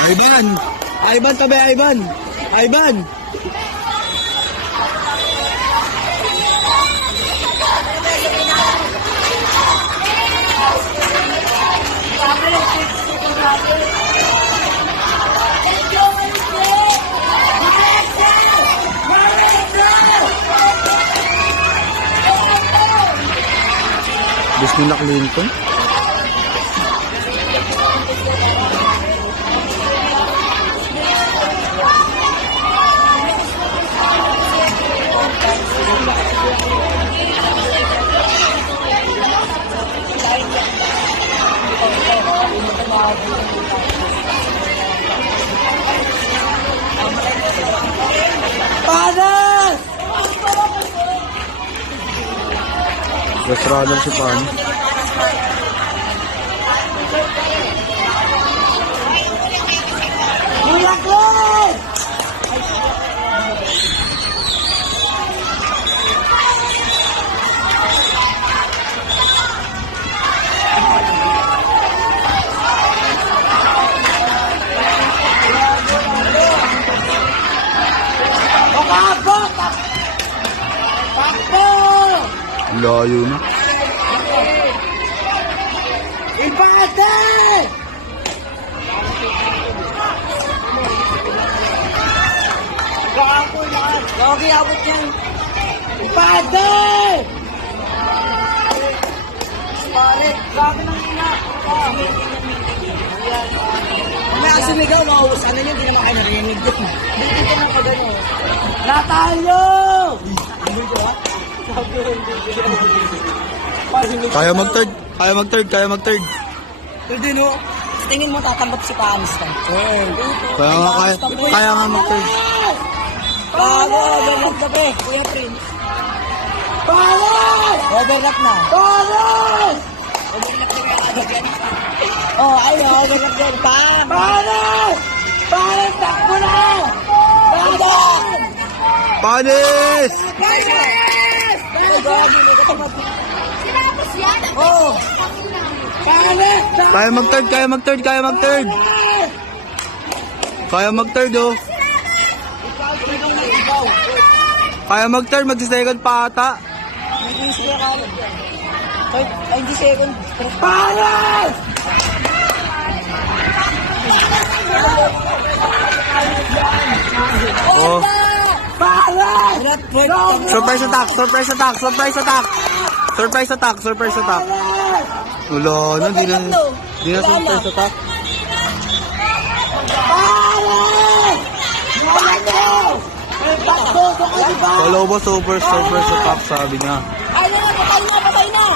Ivan! Ivan, tabi, Ivan! Ivan! Bismillah Clinton. Panas! Best runner si Pan. Miracle! Pakabot! Pakbo! Layo na. Impate! Gago lahat. Gogi, abot yan. Impate! Pare, gago ng ina. May asumigaw, mauusan na yun, hindi naman kayo narinig yun. Hindi ka na pa gano'n. Natalyo! Hindi ko ha? Kaya mag-third. Kaya mag-third. Kaya mag-third. Pwede no? Tingin mo tatanggap si Pams ka. Kaya nga kaya. Kaya nga mag-third. Bago, overlap na pre. Kuya Prince. Paris! Overlap na. Paris! Overlap na kaya agad yan. Oh, ayun, overlap yan. Paris! Paris, takbo na! Paris! Panis! Paris! Sinapos yan. Oh! Paris! Kaya mag-third. Kaya mag-third. Kaya mag-third. Kaya mag-third oh. Kaya mag-third. Mag-second pa ata. Ay, hindi second. Paris! Oh. Paris! Surprise attack. Surprise attack. Surprise attack. Surprise attack. Surprise attack. Wala na. Di na surprise attack. Paris! Follow mo surprise attack sabi niya. Ay, patay na!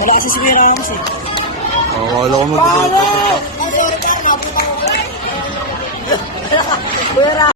Wala kasi si Kuya Ramos eh. Oh, wala ko mag-surprise attack. Kuya Ramos!